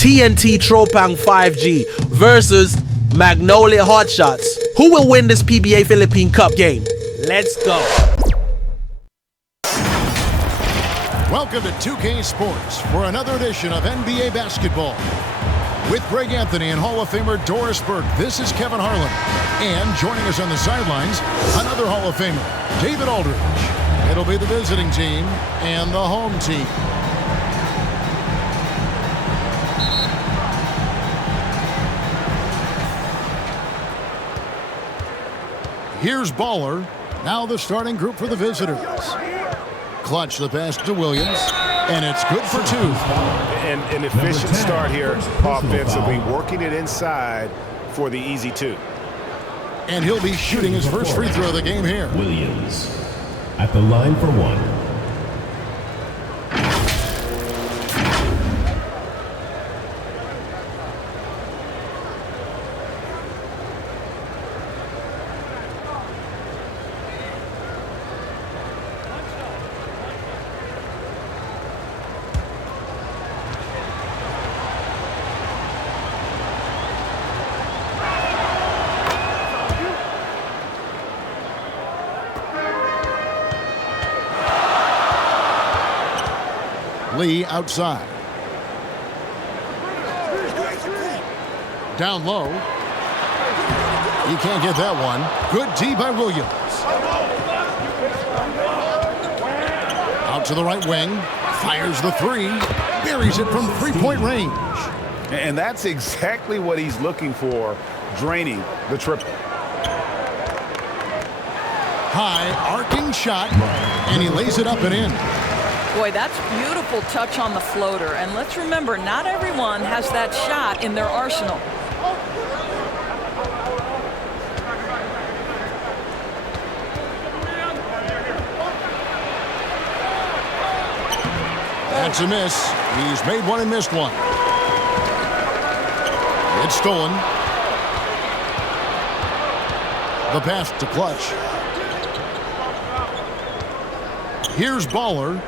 TNT TROPANG 5G versus MAGNOLIA HOTSHOTS. Who will win this PBA Philippine Cup game? Let's go. Welcome to 2K Sports for another edition of NBA basketball. With Greg Anthony and Hall of Famer Doris Burke, this is Kevin Harlan. And joining us on the sidelines, another Hall of Famer, David Aldridge. It'll be the visiting team and the home team. Here's Baller. Now the starting group for the visitors. Clutch the pass to Williams, and it's good for two. And an efficient start here offensively, working it inside for the easy two. And he'll be shooting his first free throw of the game here. Williams at the line for one. Lee outside. Down low. He can't get that one. Good D by Williams. Out to the right wing. Fires the three. Buries it from three-point range. And that's exactly what he's looking for, draining the triple. High arcing shot, and he lays it up and in. Boy, that's beautiful touch on the floater. And let's remember, not everyone has that shot in their arsenal. That's a miss. He's made one and missed one. It's stolen. The pass to Clutch. Here's Baller.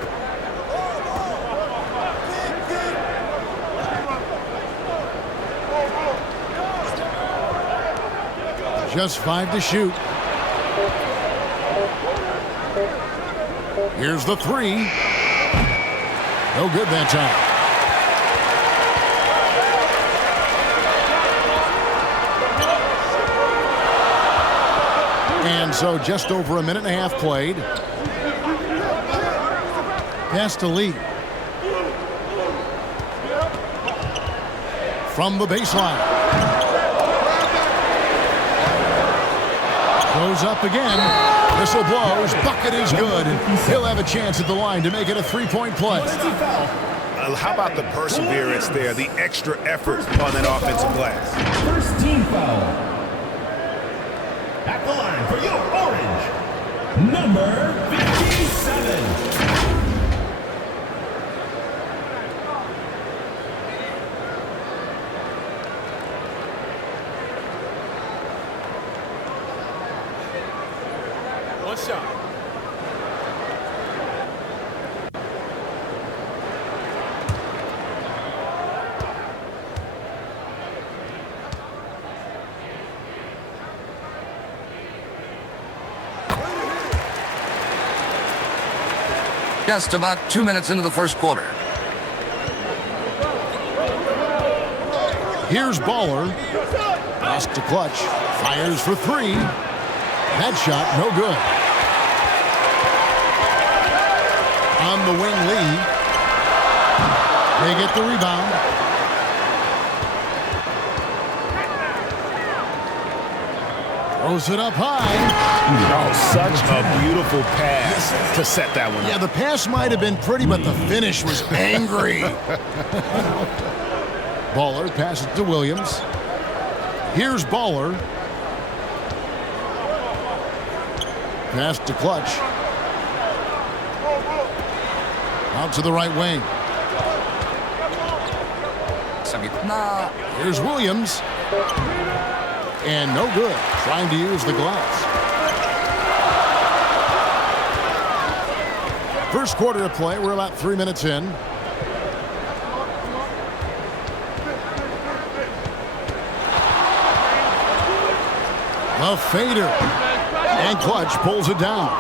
Just 5 to shoot. Here's the three. No good that time. And so just over a minute and a half played. Pass to Lee. From the baseline. Goes up again. Whistle blows. Bucket is good. He'll have a chance at the line to make it a three-point play. How about the perseverance there, the extra effort on that offensive glass? First team foul. At the line for your orange, number 57. Shot. Just about 2 minutes into the first quarter. Here's Baller. Pass to Clutch. Fires for three. That shot, no good. On the wing, Lee. They get the rebound. Throws it up high. Oh, such a beautiful pass to set that one up. Yeah, the pass might have been pretty, but the finish was angry. Baller passes to Williams. Here's Baller. Pass to Clutch. Out to the right wing. Here's Williams. And no good. Trying to use the glass. First quarter of play. We're about 3 minutes in. A fader. And Clutch pulls it down.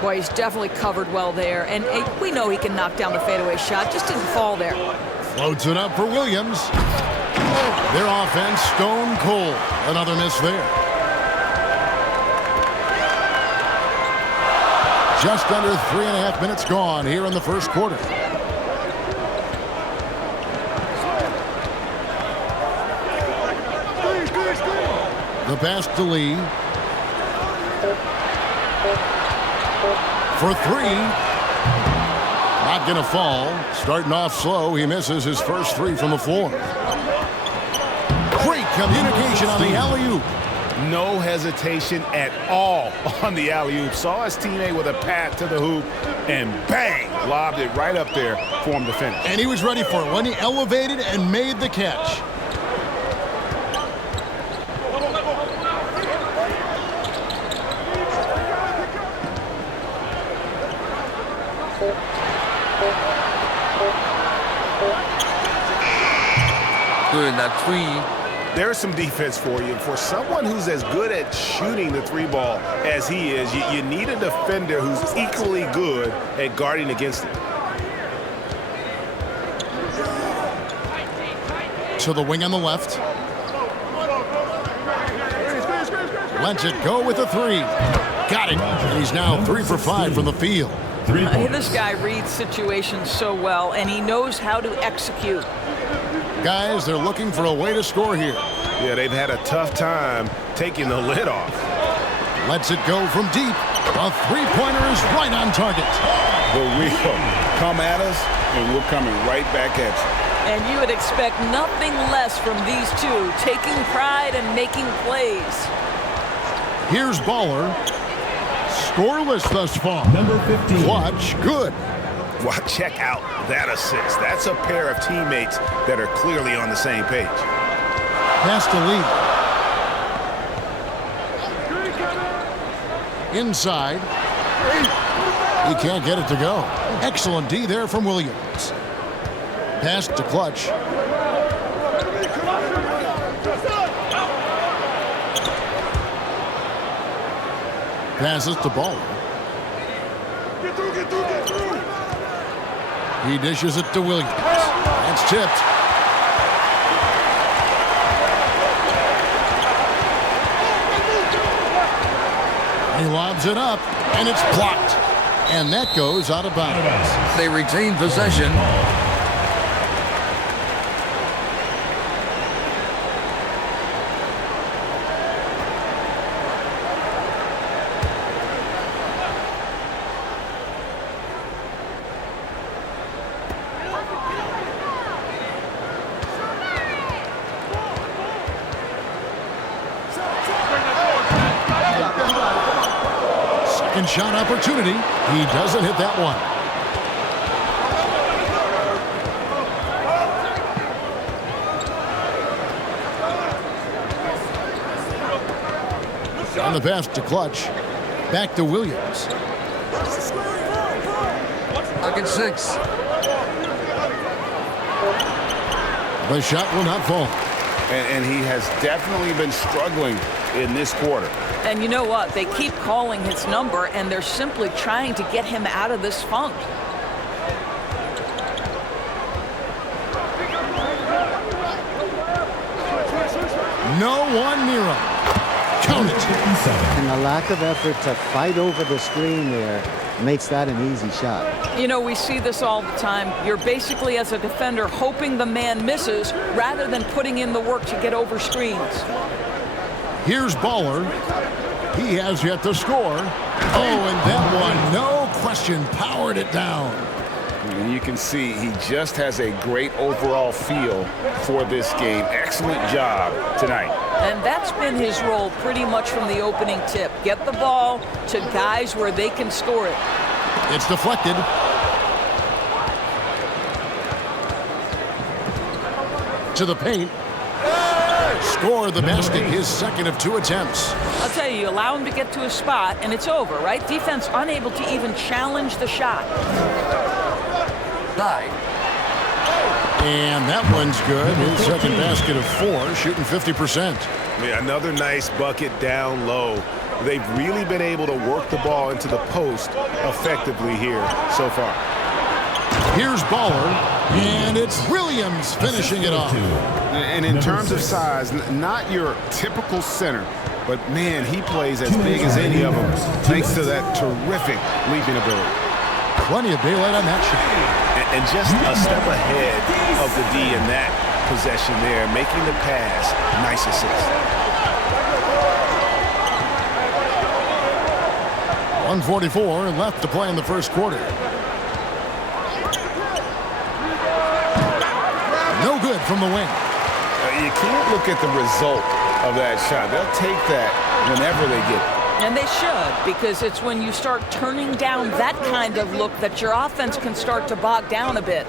Boy, he's definitely covered well there. And we know he can knock down the fadeaway shot. Just didn't fall there. Floats it up for Williams. Their offense stone cold. Another miss there. Just under 3.5 minutes gone here in the first quarter. The pass to Lee. For three. Not going to fall. Starting off slow. He misses his first three from the floor. Great communication on the alley-oop. No hesitation at all on the alley-oop. Saw his teammate with a pat to the hoop, and bang, lobbed it right up there for him to finish. And he was ready for it when he elevated and made the catch. Good, that three. There's some defense for you. For someone who's as good at shooting the three ball as he is, you need a defender who's equally good at guarding against it. To the wing on the left. Lets it go with a three. Got it. And he's now 3 for 5 from the field. This guy reads situations so well, and he knows how to execute. Guys, they're looking for a way to score here. Yeah, they've had a tough time taking the lid off. Lets it go from deep. A three-pointer is right on target. The wheel come at us, and we're coming right back at you. And you would expect nothing less from these two, taking pride and making plays. Here's Baller. Scoreless thus far. Number 15. Clutch, good. Well, check out that assist. That's a pair of teammates that are clearly on the same page. Pass to Lee. Inside. He can't get it to go. Excellent D there from Williams. Pass to Clutch. Passes to Baller. He dishes it to Williams. That's tipped. He lobs it up, and it's blocked. And that goes out of bounds. They retain possession. Second shot opportunity. He doesn't hit that one. On the pass to Clutch. Back to Williams. Pocket 6. The shot will not fall. And he has definitely been struggling in this quarter. And you know what? They keep calling his number, and they're simply trying to get him out of this funk. No one near him. Count it. And the lack of effort to fight over the screen there makes that an easy shot. You know, we see this all the time. You're basically, as a defender, hoping the man misses rather than putting in the work to get over screens. Here's Baller. He has yet to score. Oh, and that one, no question, powered it down. And you can see he just has a great overall feel for this game. Excellent job tonight. And that's been his role pretty much from the opening tip. Get the ball to guys where they can score it. It's deflected. To the paint. Score the basket, his second of 2 attempts. I'll tell you, you allow him to get to a spot, and it's over, right? Defense unable to even challenge the shot. Tie. And that one's good. His second basket of 4, shooting 50%. Yeah, another nice bucket down low. They've really been able to work the ball into the post effectively here so far. Here's Baller, and it's Williams finishing it off. And in terms of size, not your typical center, but man, he plays as big as any of them thanks to that terrific leaping ability. Plenty of daylight on that shot. And just a step ahead of the D in that possession there, making the pass. Nice assist. 1:44 left to play in the first quarter. No good from the wing. You can't look at the result of that shot. They'll take that whenever they get it. And they should, because it's when you start turning down that kind of look that your offense can start to bog down a bit.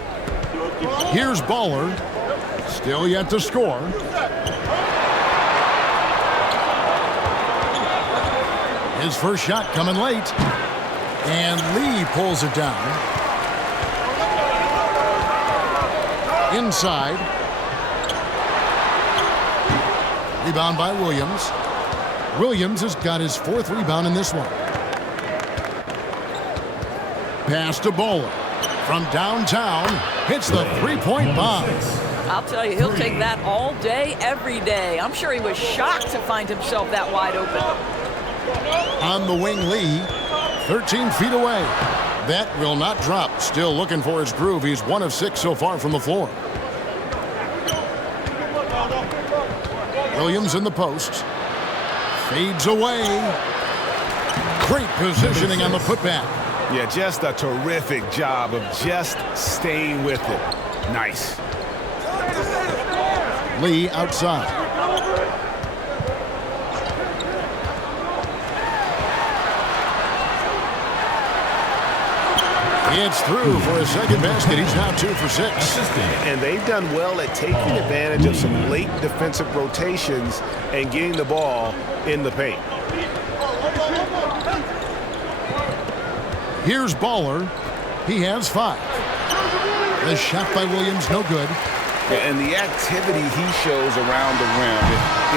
Here's Baller. Still yet to score. His first shot coming late. And Lee pulls it down. Inside. Rebound by Williams. Williams has got his 4th rebound in this one. Pass to Baller. From downtown, hits the 3-point bomb. I'll tell you, he'll take that all day, every day. I'm sure he was shocked to find himself that wide open. On the wing, Lee, 13 feet away. That will not drop. Still looking for his groove. He's 1 of 6 so far from the floor. Williams in the post. Fades away. Great positioning on the putback. Yeah, just a terrific job of just staying with it. Nice. Lee outside. It's through for his second basket. He's now 2 for 6. And they've done well at taking advantage of some late defensive rotations and getting the ball in the paint. Here's Baller. He has 5. The shot by Williams, no good. And the activity he shows around the rim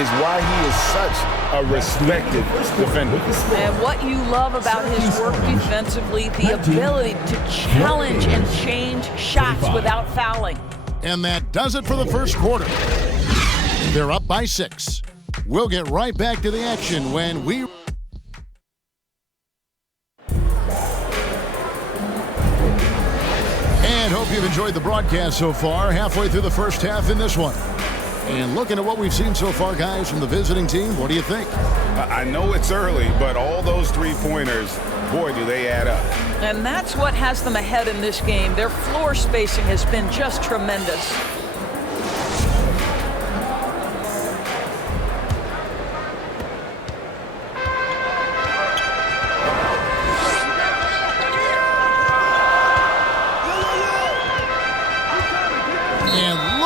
is why he is such a respected defender. And what you love about his work defensively, the ability to challenge and change shots without fouling. And that does it for the first quarter. They're up by 6. We'll get right back to the action when we... And hope you've enjoyed the broadcast so far. Halfway through the first half in this one. And looking at what we've seen so far, guys, from the visiting team, what do you think? I know it's early, but all those three-pointers, boy, do they add up. And that's what has them ahead in this game. Their floor spacing has been just tremendous.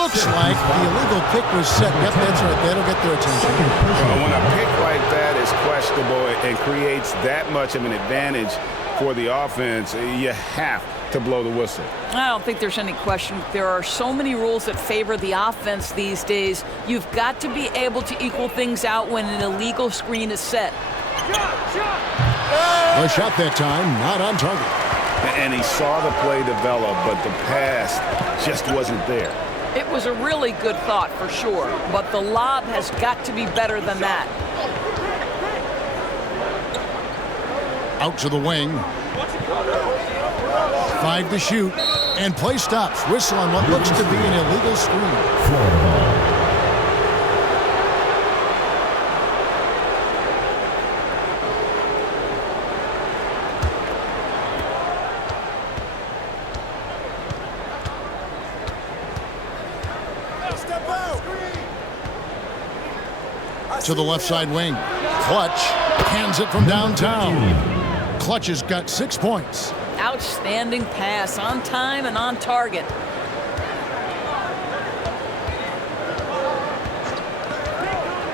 Looks like the illegal pick was set. Yep, that's right. That'll get their attention. When a pick like that is questionable and creates that much of an advantage for the offense, you have to blow the whistle. I don't think there's any question. There are so many rules that favor the offense these days. You've got to be able to equal things out when an illegal screen is set. A shot that time, not on target. And he saw the play develop, but the pass just wasn't there. It was a really good thought for sure, but the lob has got to be better than that. Out to the wing. 5 to shoot, and play stops. Whistle on what looks to be an illegal screen. To the left side wing. Clutch hands it from downtown. Clutch has got 6 points. Outstanding pass, on time and on target.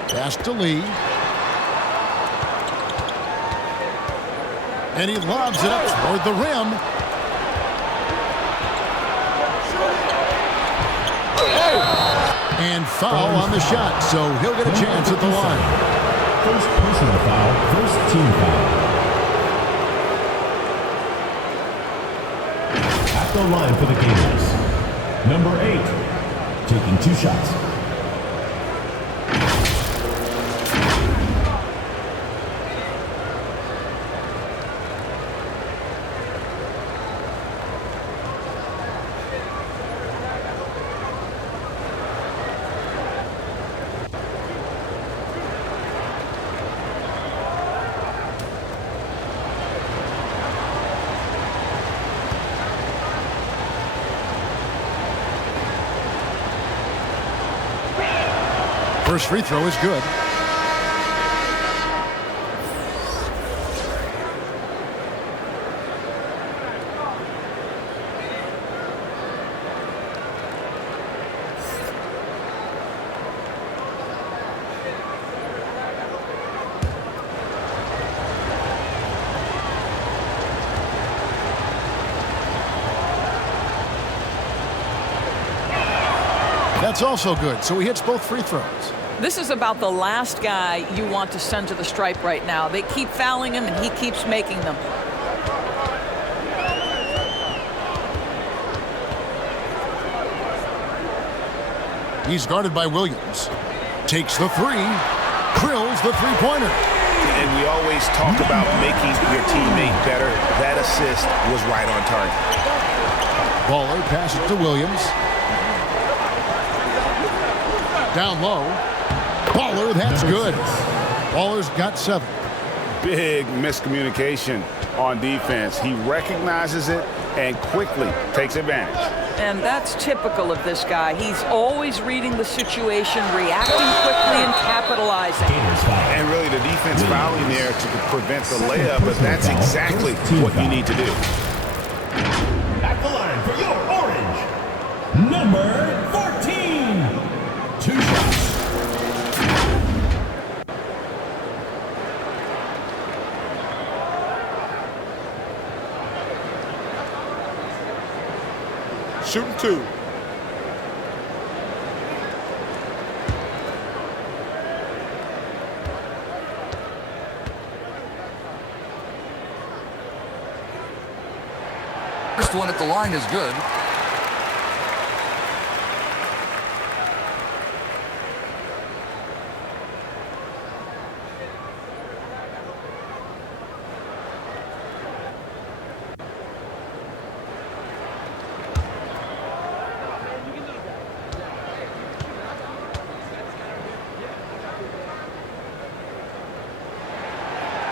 Pass to Lee. And he lobs it up toward the rim. foul on the shot, so he'll get a chance at the line. First personal foul, first team foul. At the line for the Gators, number 8, taking 2 shots. First free throw is good. That's also good, so he hits both free throws. This is about the last guy you want to send to the stripe right now. They keep fouling him, and he keeps making them. He's guarded by Williams. Takes the three. Drills the three-pointer. And we always talk about making your teammate better. That assist was right on target. Baller passes to Williams. Down low. Baller, that's good. Baller's got 7. Big miscommunication on defense. He recognizes it and quickly takes advantage. And that's typical of this guy. He's always reading the situation, reacting quickly, and capitalizing. And really the defense fouling there to prevent the layup, but that's exactly what you need to do. At the line for your orange, number 14. 2 shots. Shooting 2. First one at the line is good.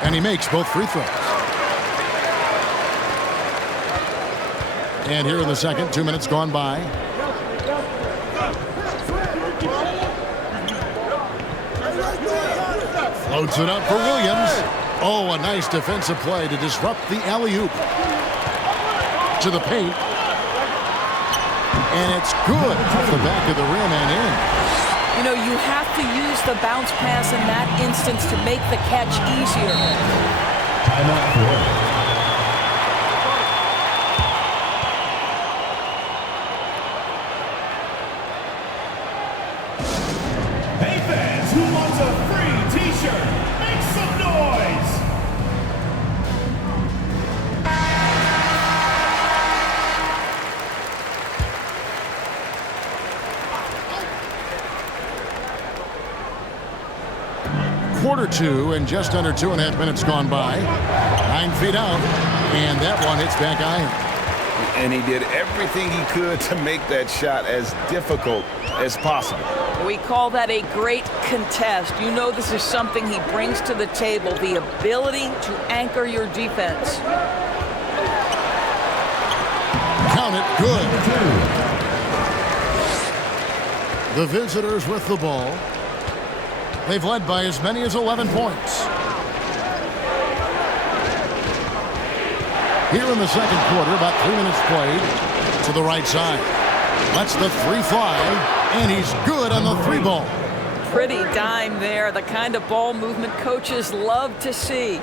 And he makes both free throws. And here in the second, 2 minutes gone by. Floats it up for Williams. Oh, a nice defensive play to disrupt the alley-oop. To the paint. And it's good off the back of the rim and in. You know, you have to use the bounce pass in that instance to make the catch easier. Timeout for Hey fans, who wants a free t-shirt? Make some noise! Quarter 2 and just under 2.5 minutes gone by. 9 feet out, and that one hits back iron. And he did everything he could to make that shot as difficult as possible. We call that a great contest. You know this is something he brings to the table, the ability to anchor your defense. Count it, good. The visitors with the ball. They've led by as many as 11 points. Here in the second quarter, about 3 minutes played, to the right side. Lets the three fly, and he's good on the 3 ball. Pretty dime there, the kind of ball movement coaches love to see.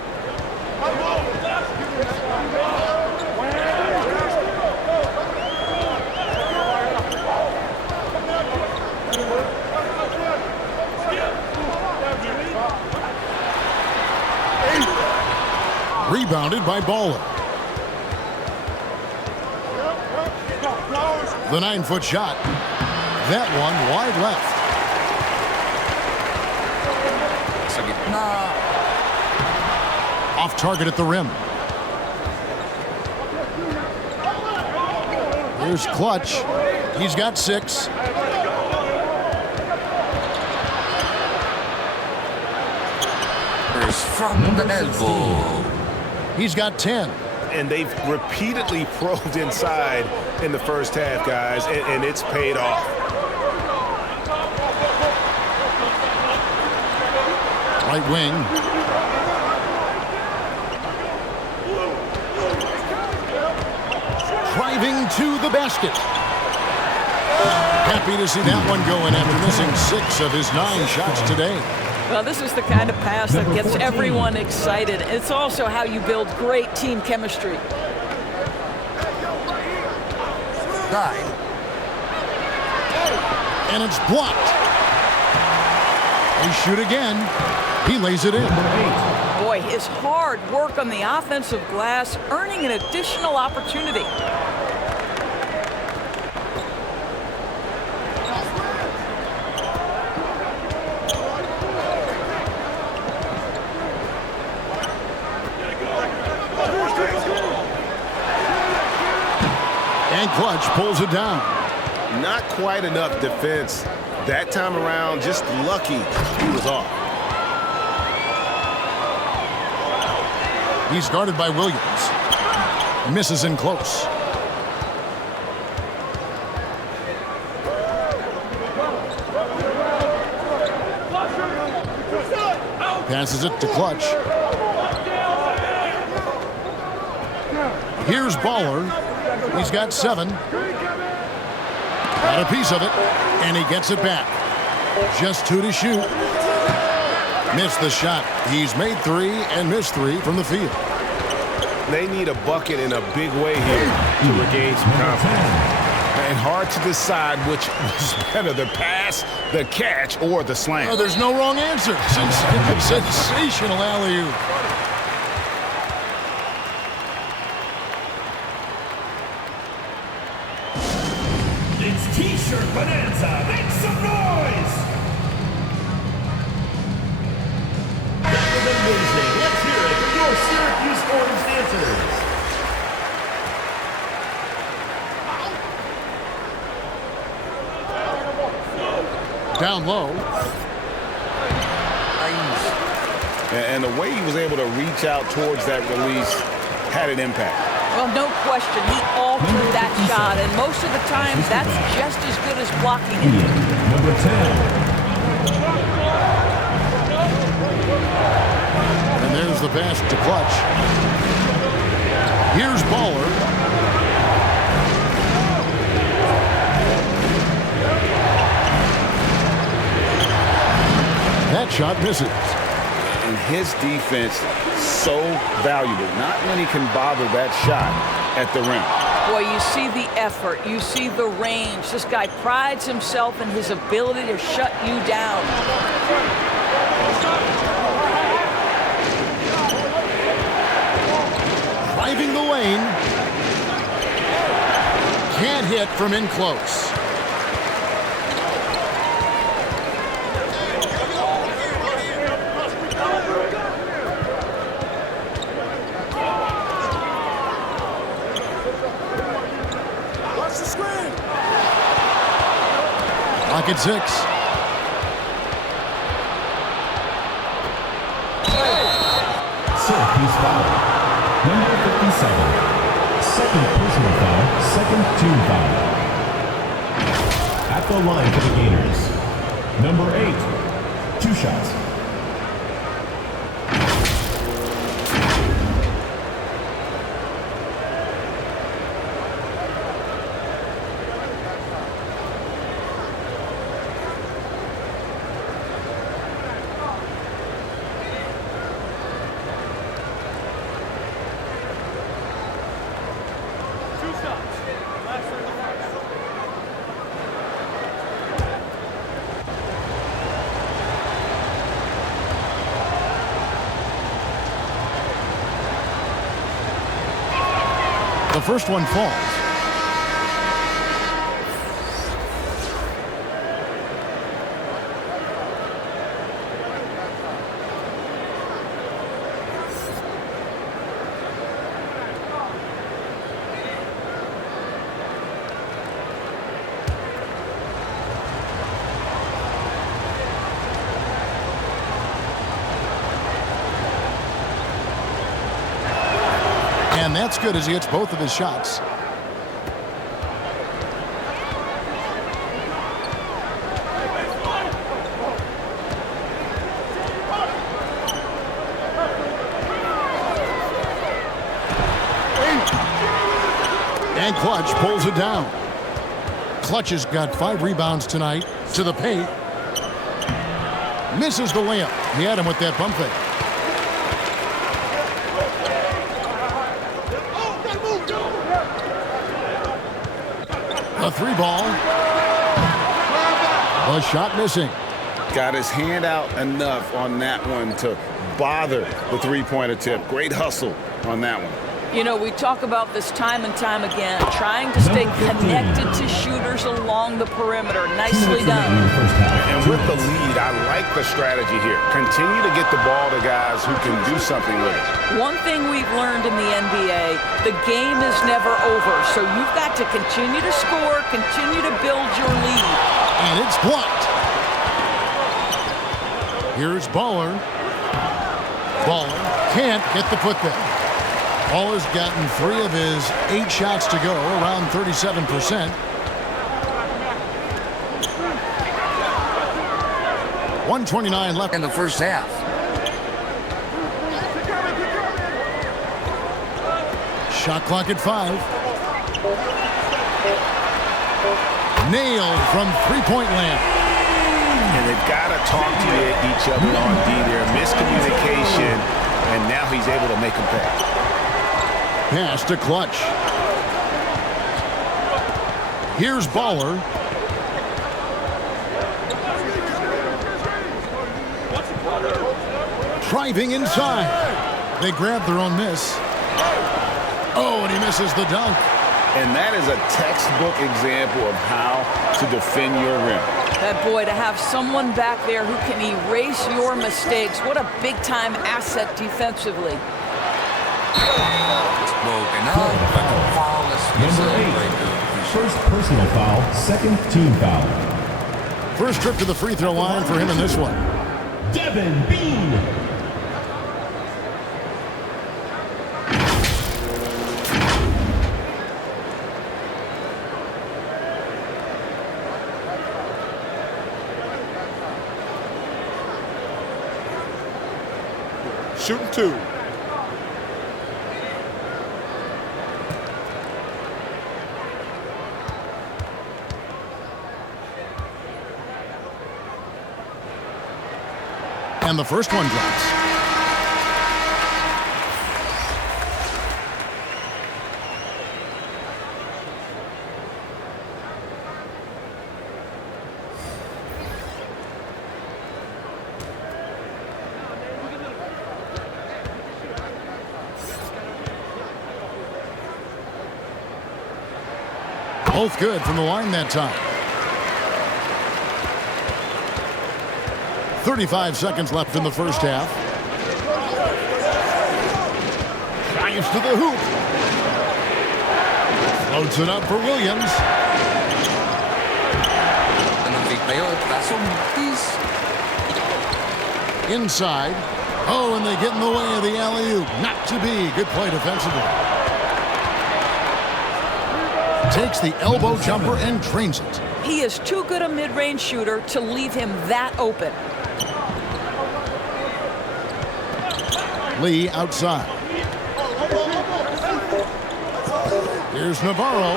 Rebounded by Baller. The 9-foot shot. That one wide left. Off target at the rim. Here's Clutch. He's got 6. From the elbow. He's got 10. And they've repeatedly probed inside in the first half, guys, and it's paid off. Right wing. Driving to the basket. Happy to see that one going after missing 6 of his 9 shots today. Well, this is the kind of pass that gets everyone excited. It's also how you build great team chemistry. 9. And it's blocked. They shoot again. He lays it in. Boy, his hard work on the offensive glass, earning an additional opportunity. And Clutch pulls it down. Not quite enough defense. That time around, just lucky he was off. He's guarded by Williams. Misses in close. Passes it to Clutch. Here's Baller. He's got 7. Got a piece of it, and he gets it back. Just 2 to shoot. Missed the shot. He's made 3 and missed 3 from the field. They need a bucket in a big way here to regain some confidence. And hard to decide which was better, the pass, the catch, or the slam. Oh, there's no wrong answer. Sensational alley-oop. It's T-shirt bonanza. Make some noise. That was amazing. Let's hear it for your Syracuse Orange dancers. Down low. And the way he was able to reach out towards that release had an impact. Well, no question, he altered that shot, and most of the time, that's just as good as blocking it. Number 10. And there's the pass to Clutch. Here's Baller. That shot misses. And his defense so valuable. Not many can bother that shot at the rim. Boy, you see the effort, you see the range. This guy prides himself in his ability to shut you down. Driving the lane. Can't hit from in close. Pocket 6. Syracuse foul. Number 57. Second personal foul. Second team foul. At the line for the Gators. Number 8. 2 shots. The first one falls. And that's good as he hits both of his shots. And Clutch pulls it down. Clutch has got 5 rebounds tonight. To the paint. Misses the layup. He had him with that pump fake. A 3-ball. A shot missing. Got his hand out enough on that one to bother the three-point attempt. Great hustle on that one. You know, we talk about this time and time again, trying to stay connected to shooters along the perimeter. Nicely done. And with the lead, I like the strategy here. Continue to get the ball to guys who can do something with it. One thing we've learned in the NBA, the game is never over. So you've got to continue to score, continue to build your lead. And it's blocked. Here's Baller. Baller can't get the putback. Baller's gotten 3 of his 8 shots to go, around 37%. .129 left in the first half. Shot clock at 5. Nailed from three-point land. And they've got to talk to each other on D there. Miscommunication, and now he's able to make them pay. Pass to Clutch. Here's Baller. Driving inside. They grab their own miss. Oh, and he misses the dunk. And that is a textbook example of how to defend your rim. That boy, to have someone back there who can erase your mistakes, what a big-time asset defensively. Number 8, first personal foul, second team foul. First trip to the free throw line for him in this one. Devin Bean. Shooting 2. And the first one drops. Both good from the line that time. 35 seconds left in the first half. Drives to the hoop. Floats it up for Williams. Inside. Oh, and they get in the way of the alley-oop. Not to be. Good play defensively. Takes the elbow jumper and drains it. He is too good a mid-range shooter to leave him that open. Lee outside. Here's Navarro.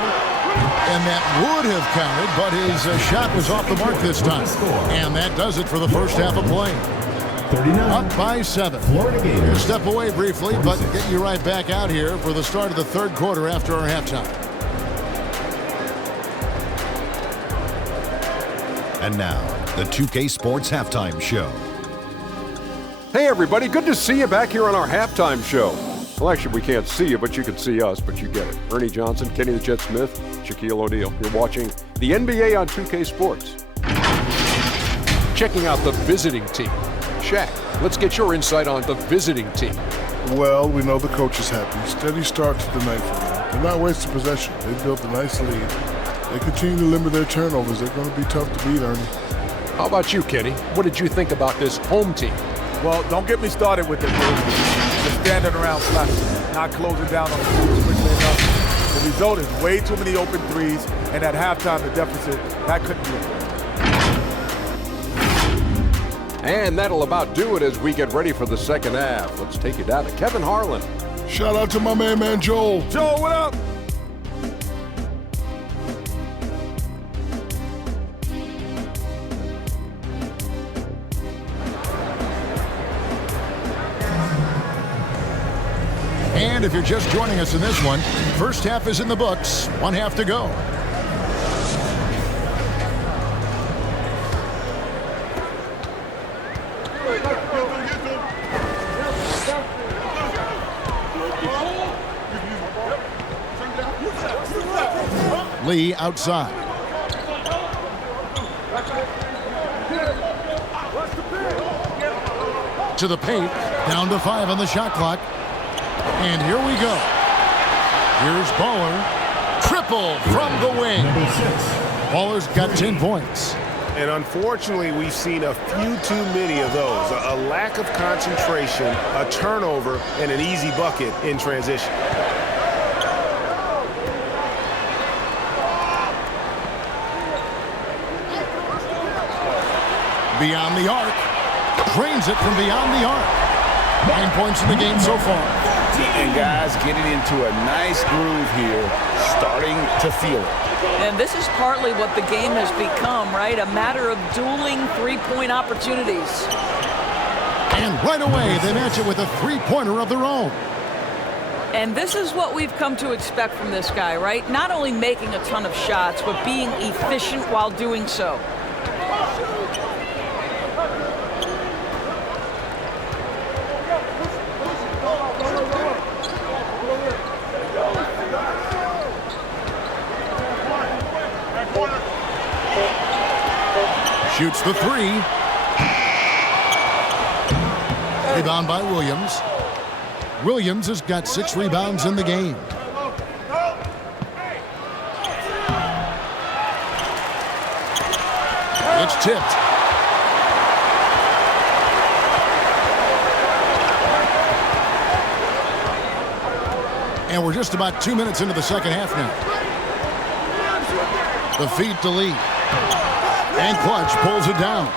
And that would have counted, but his shot was off the mark this time. And that does it for the first half of play. 39. Up by 7. Florida Gators. Step away briefly, but get you right back out here for the start of the third quarter after our halftime. And now, the 2K Sports Halftime Show. Hey everybody, good to see you back here on our halftime show. Well, actually, we can't see you, but you can see us, but you get it. Ernie Johnson, Kenny the Jet Smith, Shaquille O'Neal. You're watching the NBA on 2K Sports. Checking out the visiting team. Shaq, let's get your insight on the visiting team. Well, we know the coach is happy. Steady start to the night for them. They're not wasting possession. They built a nice lead. They continue to limit their turnovers. They're going to be tough to beat, Ernie. How about you, Kenny? What did you think about this home team? Well, don't get me started with it. Just standing around flat, not closing down on the moves quickly enough. The result is way too many open threes, and at halftime, the deficit, that couldn't be it. And that'll about do it as we get ready for the second half. Let's take you down to Kevin Harlan. Shout out to my man Joel. Joel, what up? And if you're just joining us in this one, first half is in the books. One half to go. Lee outside. To the paint. Down to 5 on the shot clock. And here we go. Here's Baller. Triple from the wing. Baller's got 10 points. And unfortunately, we've seen a few too many of those. A lack of concentration, a turnover, and an easy bucket in transition. Beyond the arc. Drains it from beyond the arc. 9 points in the game so far. And guys getting into a nice groove here, starting to feel it. And this is partly what the game has become, right? A matter of dueling three-point opportunities. And right away, they match it with a three-pointer of their own. And this is what we've come to expect from this guy, right? Not only making a ton of shots, but being efficient while doing so. Shoots the three. Rebound by Williams. Williams has got 6 rebounds in the game. It's tipped. And we're just about 2 minutes into the second half now. The feed to Lee. And Clutch pulls it down.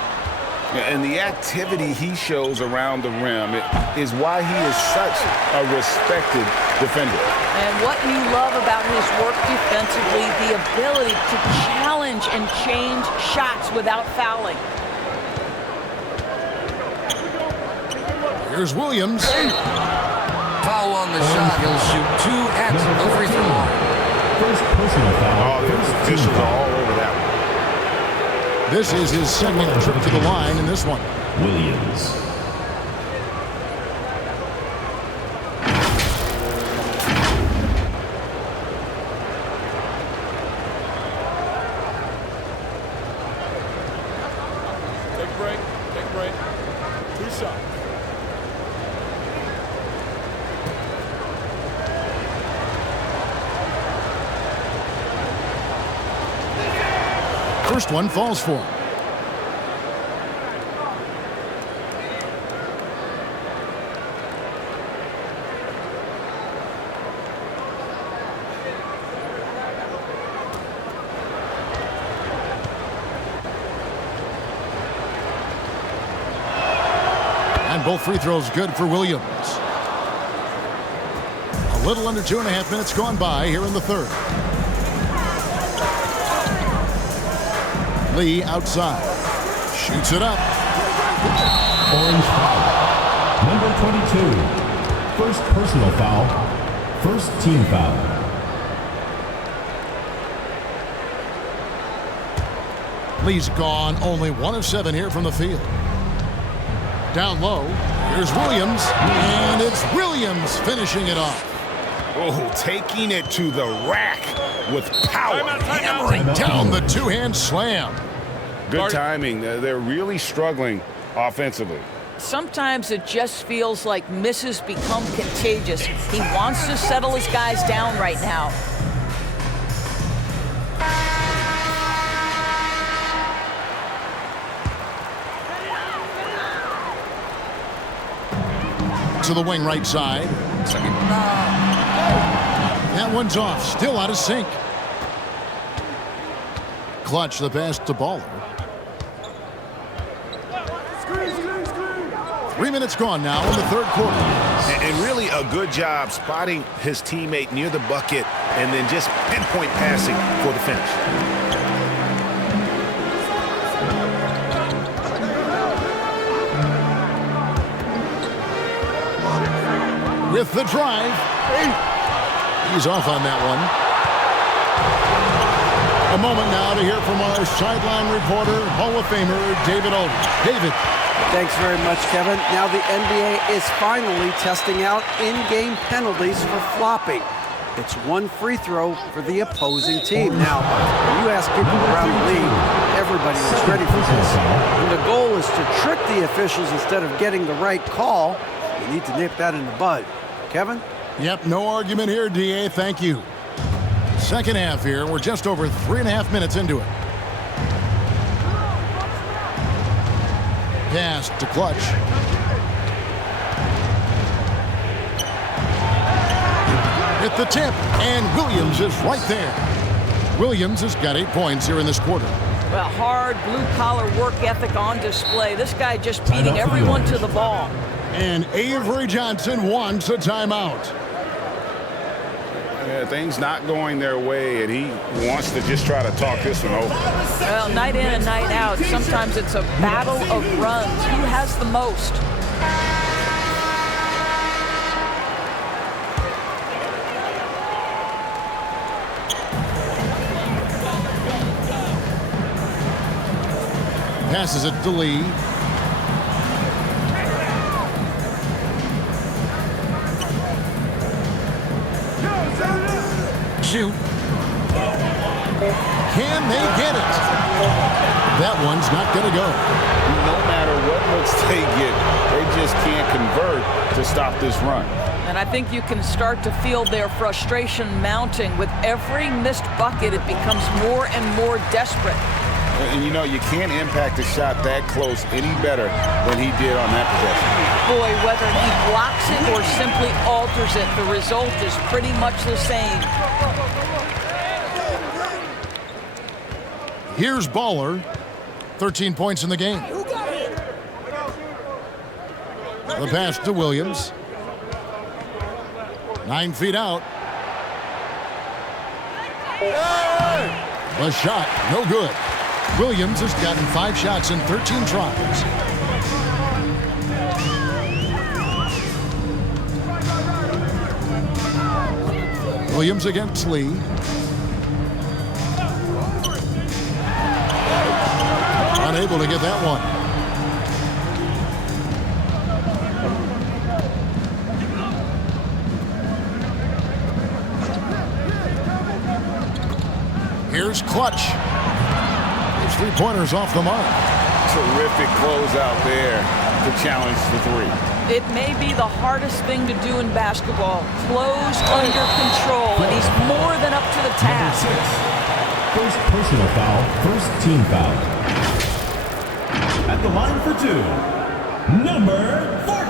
And the activity he shows around the rim is why he is such a respected defender. And what you love about his work defensively, the ability to challenge and change shots without fouling. Here's Williams. Foul on the shot. He'll shoot 2 at the free throw line. First personal foul. Oh, the officials are all over that one. This is his second trip to the line in this one. Williams. Take a break. Take a break. 2 shots. First one falls for him. And both free throws good for Williams. A little under 2.5 minutes gone by here in the third. Lee outside. Shoots it up. Orange foul. Number 22. First personal foul. First team foul. Lee's gone. Only 1 of 7 here from the field. down low. Here's Williams, and it's Williams finishing it off. Oh, taking it to the rack with power. Hammering down the two-hand slam. Good timing. They're really struggling offensively. Sometimes it just feels like misses become contagious. He wants to settle his guys down right now. To the wing right side. That one's off, still out of sync. Clutch the pass to Baller. 3 minutes gone now in the third quarter. And really a good job spotting his teammate near the bucket and then just pinpoint passing for the finish. With the drive. He's off on that one. A moment now to hear from our sideline reporter, Hall of Famer David Aldridge. David. Thanks very much, Kevin. Now the NBA is finally testing out in-game penalties for flopping. It's one free throw for the opposing team. Now, when you ask people around the league, everybody was ready for this. And the goal is to trick the officials instead of getting the right call. You need to nip that in the bud. Kevin? Yep, no argument here, DA. Thank you. Second half here. We're just over 3.5 minutes into it. Pass to Clutch. Hit the tip, and Williams is right there. Williams has got 8 points here in this quarter. Well, hard blue-collar work ethic on display. This guy just beating everyone to the ball. And Avery Johnson wants a timeout. Yeah, things not going their way, and he wants to just try to talk this one over. Well, night in and night out, sometimes it's a battle of runs. Who has the most? Passes it to Lee. Shoot. Can they get it? That one's not going to go. No matter what looks they get, they just can't convert to stop this run. And I think you can start to feel their frustration mounting. With every missed bucket, it becomes more and more desperate. And you know, you can't impact a shot that close any better than he did on that possession. Boy, whether he blocks it or simply alters it, the result is pretty much the same. Here's Baller. 13 points in the game. The pass to Williams. 9 feet out. The shot, no good. Williams has gotten 5 shots in 13 tries. Williams against Lee. Unable to get that one. Here's Clutch. His 3-pointers off the mark. Terrific closeout there to challenge the 3. It may be the hardest thing to do in basketball. Close under control, and he's more than up to the task. First personal foul, first team foul. At the line for 2, number 14.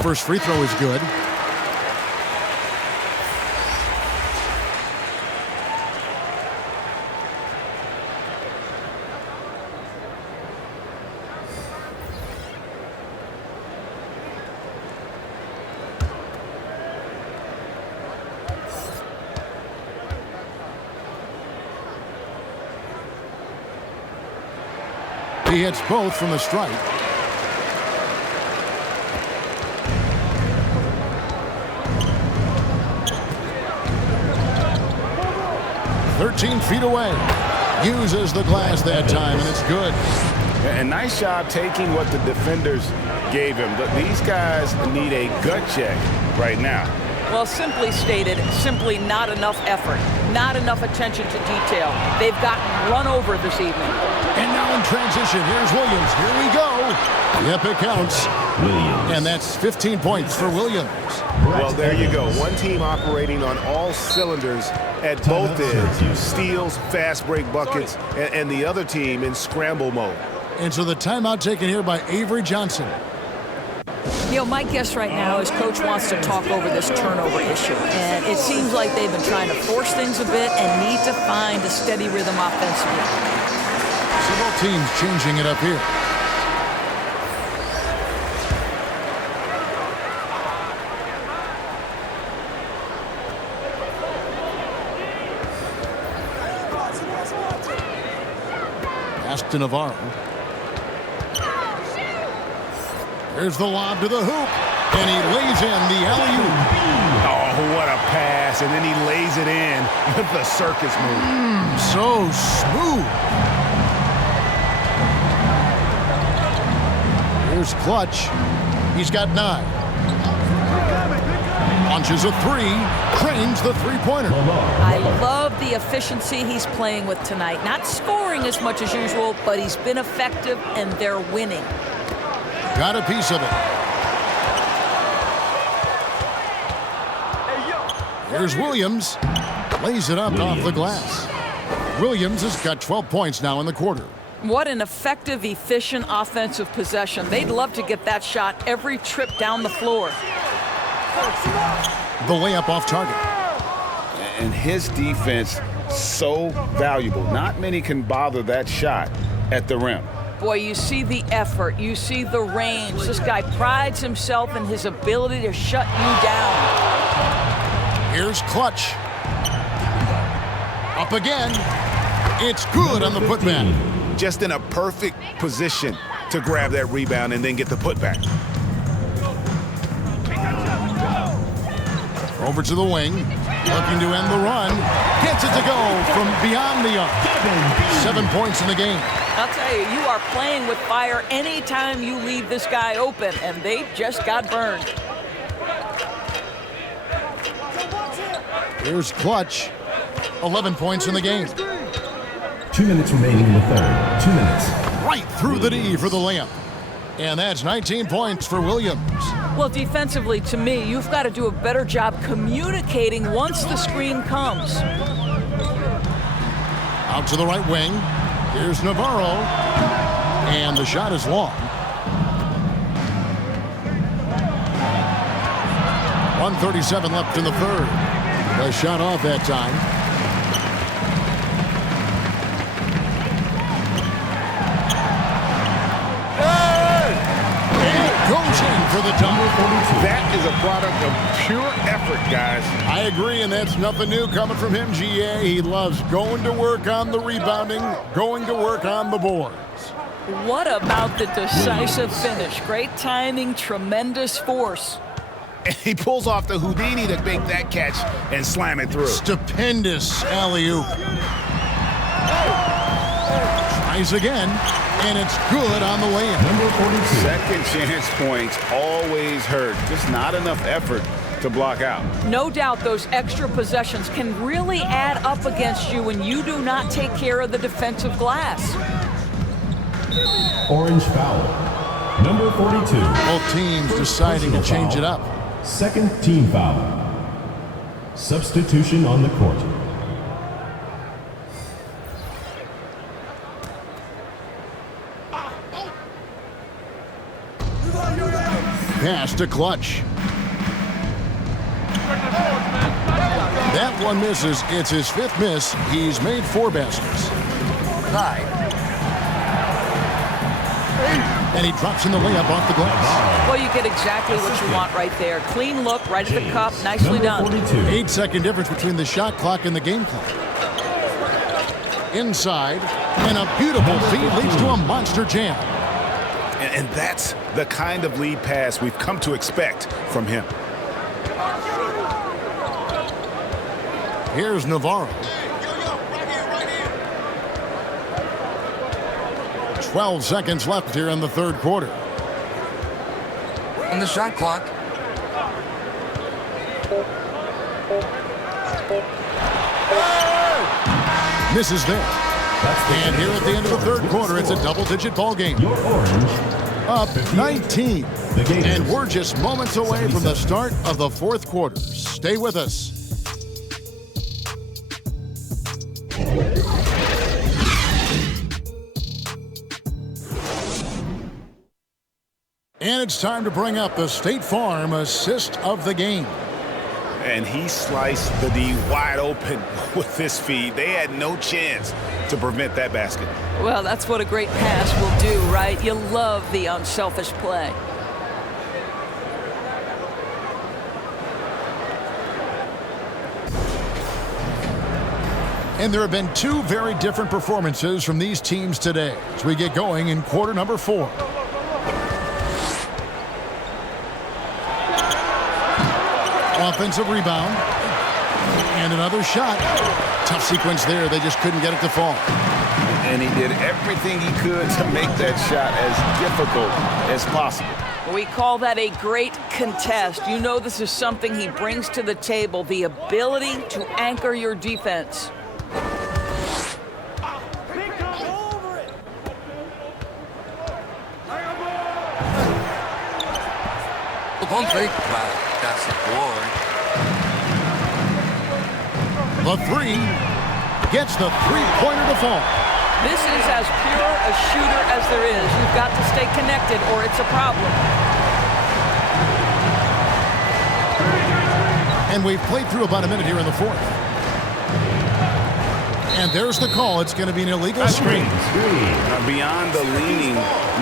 First free throw is good. He hits both from the stripe. "13 feet away." Uses the glass that time, and it's good. And nice job taking what the defenders gave him. But these guys need a gut check right now. Well, simply stated, simply not enough effort, not enough attention to detail. They've gotten run over this evening. And now in transition, here's Williams. Here we go. Yep, it counts. Williams. And that's 15 points for Williams. Well, there you go. One team operating on all cylinders at both ends. Steals, fast break buckets, and the other team in scramble mode. And so the timeout taken here by Avery Johnson. You know, my guess right now is Coach wants to talk over this turnover issue. And it seems like they've been trying to force things a bit and need to find a steady rhythm offensively. Several teams changing it up here. Pass to Navarro. There's the lob to the hoop, and he lays in the alley-oop. Oh, what a pass, and then he lays it in with the circus move. So smooth. Here's Clutch. He's got 9. Launches a 3, cranes the three-pointer. I love the efficiency he's playing with tonight. Not scoring as much as usual, but he's been effective, and they're winning. Got a piece of it. Here's Williams. Lays it up off the glass. Williams has got 12 points now in the quarter. What an effective, efficient offensive possession. They'd love to get that shot every trip down the floor. The layup off target. And his defense so valuable. Not many can bother that shot at the rim. Boy, you see the effort, you see the range. This guy prides himself in his ability to shut you down. Here's Clutch. Up again. It's good on the putback. Just in a perfect position to grab that rebound and then get the putback. Over to the wing. Looking to end the run. Gets it to go from beyond the arc. 7 points in the game. I'll tell you, you are playing with fire anytime you leave this guy open, and they just got burned. Here's Clutch. 11 points in the game. 2 minutes remaining in the third. 2 minutes. Right through the D for the layup. And that's 19 points for Williams. Well, defensively, to me, you've got to do a better job communicating once the screen comes. Out to the right wing. Here's Navarro. And the shot is long. 1:37 left in the third. The shot off that time. Goes in for the dunk. That is a product of pure effort, guys. I agree, and that's nothing new coming from him, GA. He loves going to work on the rebounding, going to work on the boards. What about the decisive finish? Great timing, tremendous force. And he pulls off the Houdini to make that catch and slam it through. Stupendous alley-oop. Tries again, and it's good on the layup. Number 42. Second chance points always hurt. Just not enough effort to block out. No doubt those extra possessions can really add up against you when you do not take care of the defensive glass. Orange foul. Number 42. Both teams deciding to change it up. Second team foul. Substitution on the court. Pass to Clutch. That one misses. It's his 5th miss. He's made 4 baskets. And he drops in the layup off the glass. Well, you get exactly what you want right there. Clean look, right at the cup, nicely done. 8-second difference between the shot clock and the game clock. Inside, And a beautiful feed leads to a monster jam. And that's the kind of lead pass we've come to expect from him. Here's Navarro. 12 seconds left here in the third quarter. On the shot clock. Misses there. And here at the end of the third quarter, it's a double-digit ball game. Up 19. And we're just moments away from the start of the fourth quarter. Stay with us. And it's time to bring up the State Farm assist of the game. And he sliced the D wide open with this feed. They had no chance to prevent that basket. Well, that's what a great pass will do, right? You love the unselfish play. And there have been two very different performances from these teams today as we get going in quarter number 4. Offensive rebound. And another shot. Tough sequence there. They just couldn't get it to fall. And he did everything he could to make that shot as difficult as possible. We call that a great contest. You know this is something he brings to the table, the ability to anchor your defense. One fake. Wow, that's a board. The three gets the three-pointer to fall. This is as pure a shooter as there is. You've got to stay connected or it's a problem. And we've played through about a minute here in the fourth. And there's the call. It's going to be an illegal screen. Now, beyond the leaning,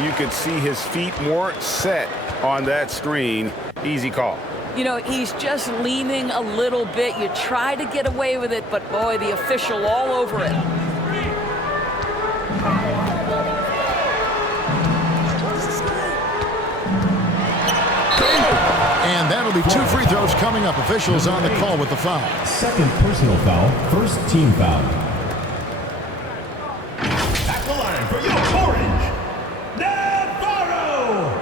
you could see his feet weren't set on that screen. Easy call. You know, he's just leaning a little bit. You try to get away with it, but boy, the official all over it. And that'll be 2 free throws coming up. Officials on the call with the foul. Second personal foul, first team foul. At the line for your orange, Navarro!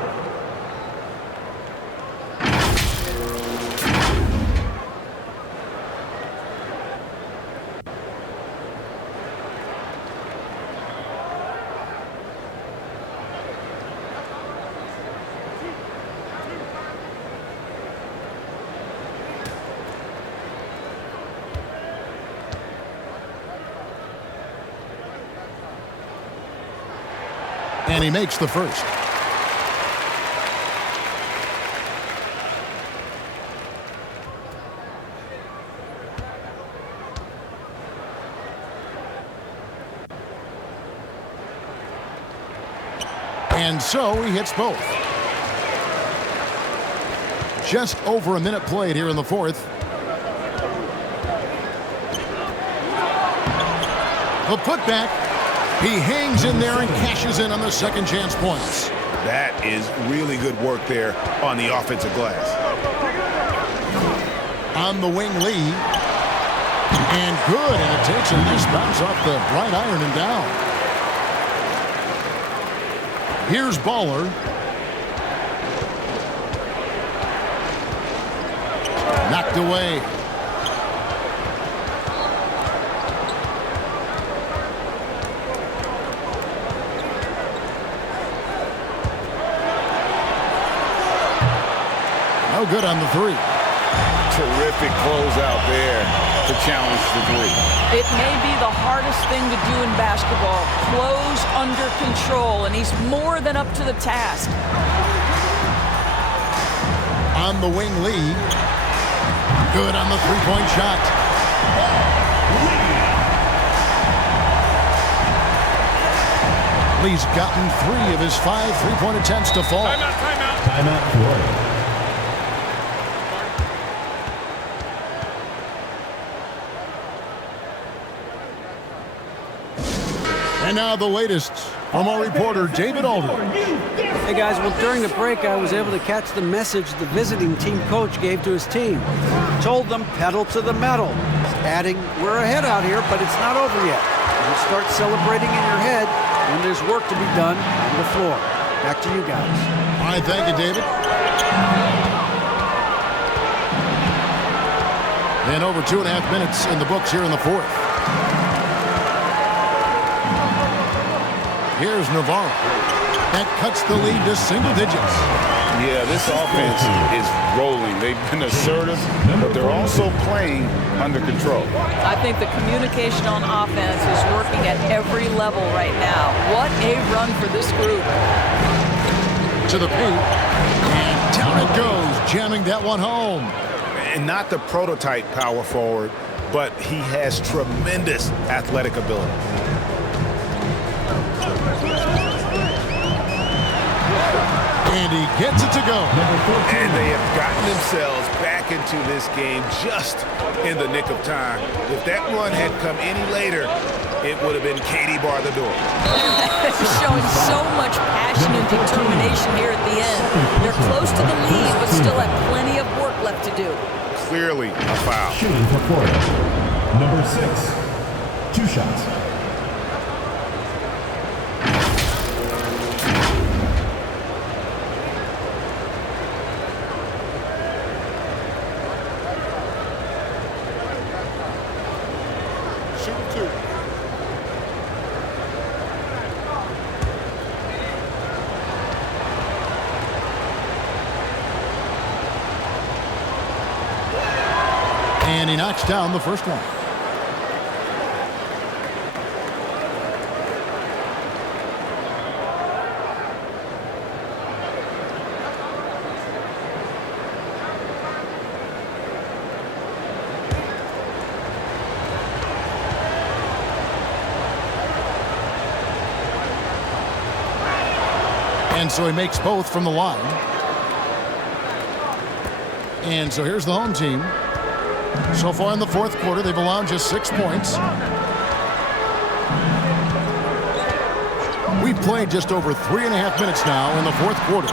And he makes the first. And so he hits both. Just over a minute played here in the fourth. The putback. He hangs in there and cashes in on the second chance points. That is really good work there on the offensive glass. On the wing, Lee. And good, and it takes a nice bounce off the right iron and down. Here's Baller. Knocked away. No good on the three. Terrific closeout there to challenge the three. It may be the hardest thing to do in basketball. Close under control, and he's more than up to the task. On the wing, Lee. Good on the three-point shot. Lee's gotten 3 of his 5 three-point attempts to fall. Timeout, Florida. And now the latest from our reporter, David Aldridge. Hey guys, well during the break I was able to catch the message the visiting team coach gave to his team. Told them pedal to the metal, adding, we're ahead out here, but it's not over yet. You start celebrating in your head when there's work to be done on the floor. Back to you guys. All right, thank you, David. And over 2.5 minutes in the books here in the fourth. Here's Navarro. That cuts the lead to single digits. Yeah, this offense is rolling. They've been assertive, but they're also playing under control. I think the communication on offense is working at every level right now. What a run for this group. To the paint, and down it goes, jamming that one home. And not the prototype power forward, but he has tremendous athletic ability. And he gets it to go. And they have gotten themselves back into this game just in the nick of time. If that run had come any later, it would have been Katie bar the door. Showing so much passion and determination here at the end. They're close to the lead, but still have plenty of work left to do. Clearly a foul. Shooting for Florida. Number 6. 2 shots. And he knocks down the first one. And so he makes both from the line. And so here's the home team. So far in the fourth quarter, they've allowed just 6 points. We've played just over 3.5 minutes now in the fourth quarter.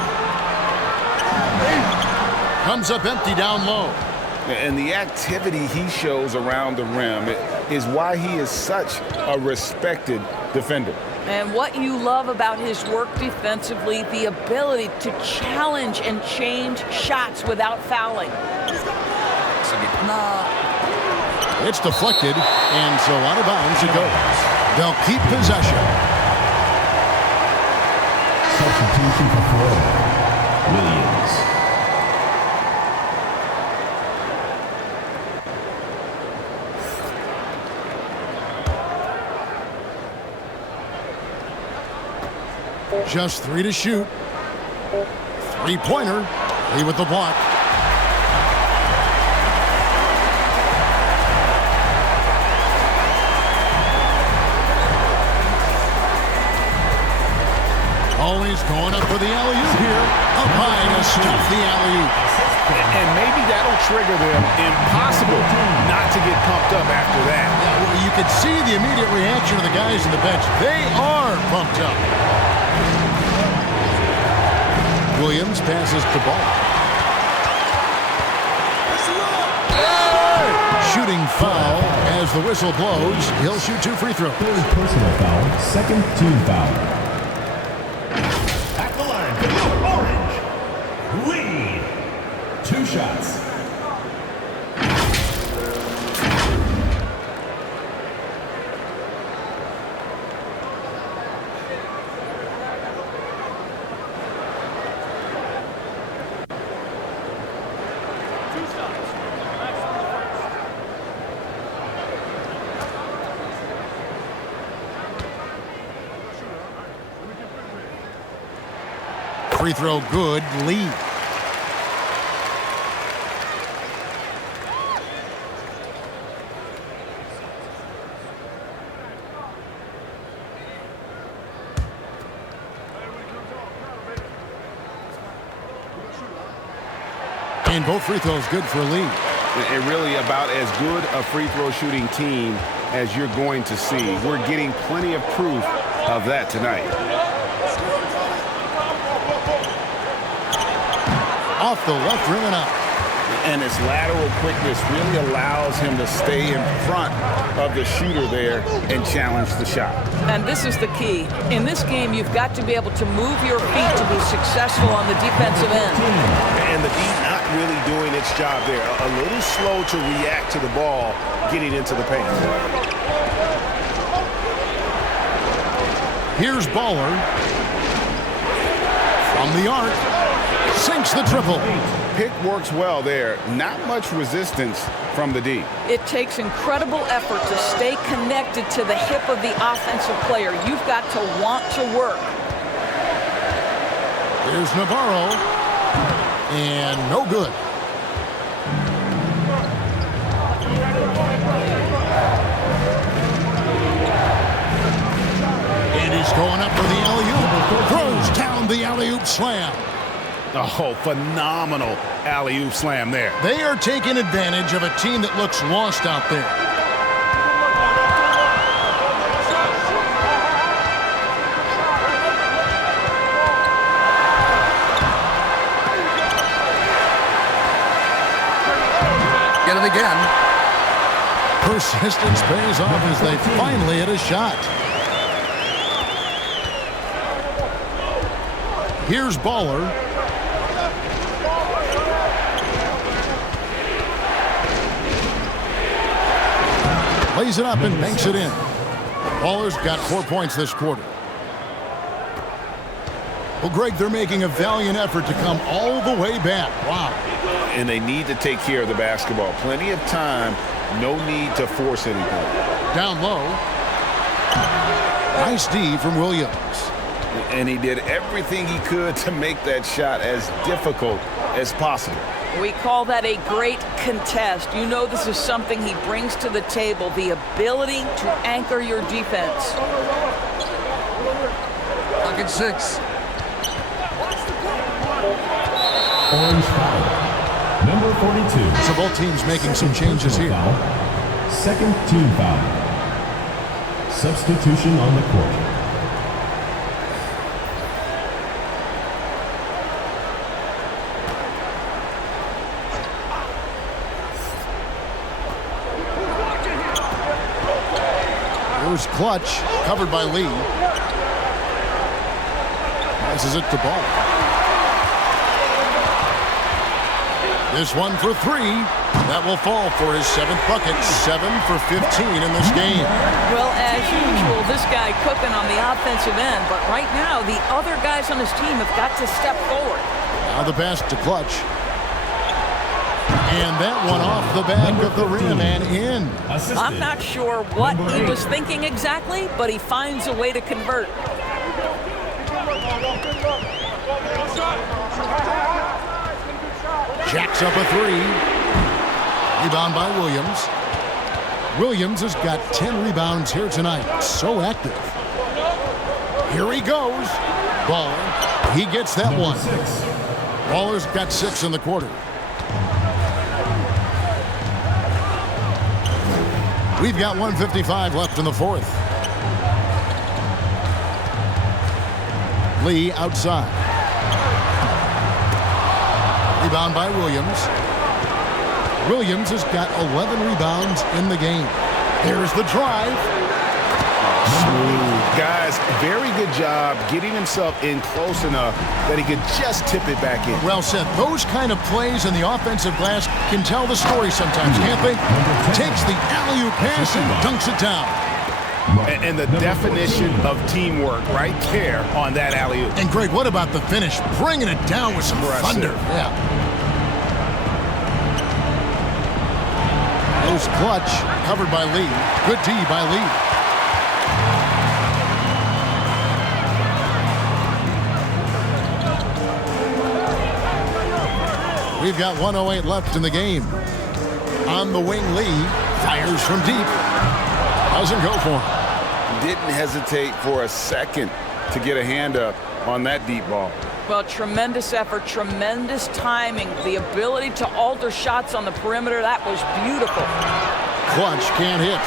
Comes up empty down low. And the activity he shows around the rim is why he is such a respected defender. And what you love about his work defensively, the ability to challenge and change shots without fouling. It's deflected, and so out of bounds it goes. They'll keep possession. Substitution for Florida. Williams. Just 3 to shoot. 3-pointer. Lee with the block. Always going up for the alley-oop here. Up high to stuff the alley-oop. And maybe that'll trigger them. Impossible not to get pumped up after that. Yeah, well, you can see the immediate reaction of the guys on the bench. They are pumped up. Williams passes to Ball. Shooting foul as the whistle blows. He'll shoot 2 free throws. Third personal foul, second team foul. At the line, the orange lead. 2 shots. Free throw good. Lead. And both free throws good for Lee. And really about as good a free throw shooting team as you're going to see. We're getting plenty of proof of that tonight. Off the left rim and out. And his lateral quickness really allows him to stay in front of the shooter there and challenge the shot. And this is the key. In this game, you've got to be able to move your feet to be successful on the defensive end. And the D not really doing its job there. A little slow to react to the ball getting into the paint. Here's Baller. From the arc. Sinks the triple. Pick works well there. Not much resistance from the D. It takes incredible effort to stay connected to the hip of the offensive player. You've got to want to work. Here's Navarro. And no good. And he's going up for the alley-oop. Throws down the alley-oop slam. Oh, phenomenal alley-oop slam there. They are taking advantage of a team that looks lost out there. Get it again. Persistence pays off as they finally hit a shot. Here's Baller. Lays it up and banks it in. Baller's got 4 points this quarter. Well, Greg, they're making a valiant effort to come all the way back. Wow. And they need to take care of the basketball. Plenty of time. No need to force anything. Down low. Nice D from Williams. And he did everything he could to make that shot as difficult as possible. We call that a great contest. You know this is something he brings to the table, the ability to anchor your defense. Pocket 6. Orange foul. Number 42. So both teams making some changes here. Second team foul. Substitution on the court. Here's Clutch, covered by Lee. Passes it to Ball. This one for three. That will fall for his 7th bucket. 7 for 15 in this game. Well, as usual, this guy cooking on the offensive end. But right now, the other guys on his team have got to step forward. Now the pass to Clutch. And that one off the back of the rim and in. I'm not sure what he was thinking exactly, but he finds a way to convert. Jacks up a three. Rebound by Williams. Williams has got 10 rebounds here tonight. So active. Here he goes. Baller. He gets that one. Baller's got 6 in the quarter. We've got 1:55 left in the 4th. Lee outside. Rebound by Williams. Williams has got 11 rebounds in the game. Here's the drive. Smooth. Guys, very good job getting himself in close enough that he could just tip it back in. Well said. Those kind of plays in the offensive glass can tell the story sometimes, can't they? Takes the alley-oop pass and dunks it down. And the definition of teamwork right there on that alley-oop. And Greg, what about the finish? Bringing it down with some thunder. Yeah. There's Clutch, covered by Lee. Good D by Lee. We've got 1:08 left in the game. On the wing, Lee fires from deep. Doesn't go for him. Didn't hesitate for a second to get a hand up on that deep ball. Well, tremendous effort, tremendous timing. The ability to alter shots on the perimeter, that was beautiful. Clutch can't hit.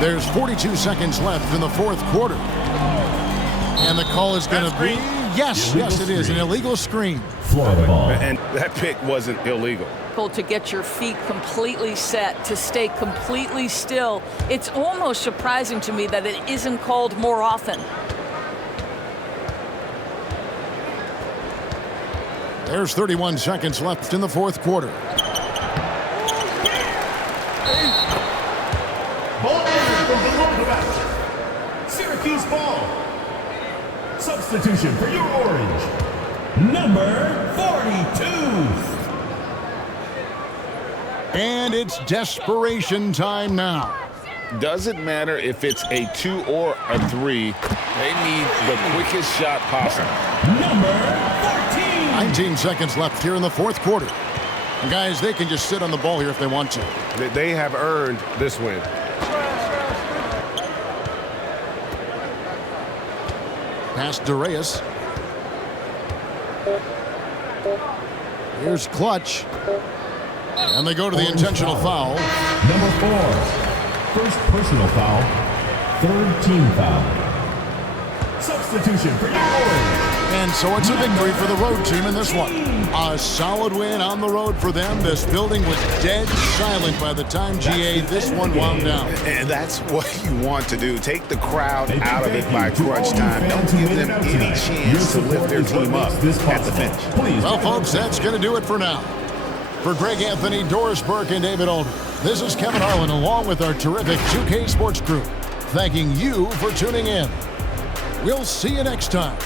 There's 42 seconds left in the fourth quarter. And the call is going to be, yes, it is, an illegal screen. Florida ball. And that pick wasn't illegal. To get your feet completely set, to stay completely still. It's almost surprising to me that it isn't called more often. There's 31 seconds left in the fourth quarter. Ball from the north of action. Syracuse ball. Substitution for your orange. Number 42. And it's desperation time now. Doesn't matter if it's a 2 or a 3. They need the quickest shot possible. Number 14. 19 seconds left here in the fourth quarter. And guys, they can just sit on the ball here if they want to. They have earned this win. Pass to Reyes. Here's Clutch. And they go to the intentional foul. Number 4. First personal foul. Third team foul. Substitution for your orange. And so it's a victory for the road team in this one. A solid win on the road for them. This building was dead silent by the time GA this one wound down. And that's what you want to do. Take the crowd out of it by crunch time. Don't give them any chance to lift their team up at the finish. Well, folks, that's going to do it for now. For Greg Anthony, Doris Burke, and David Alden, this is Kevin Harlan along with our terrific 2K Sports crew, thanking you for tuning in. We'll see you next time.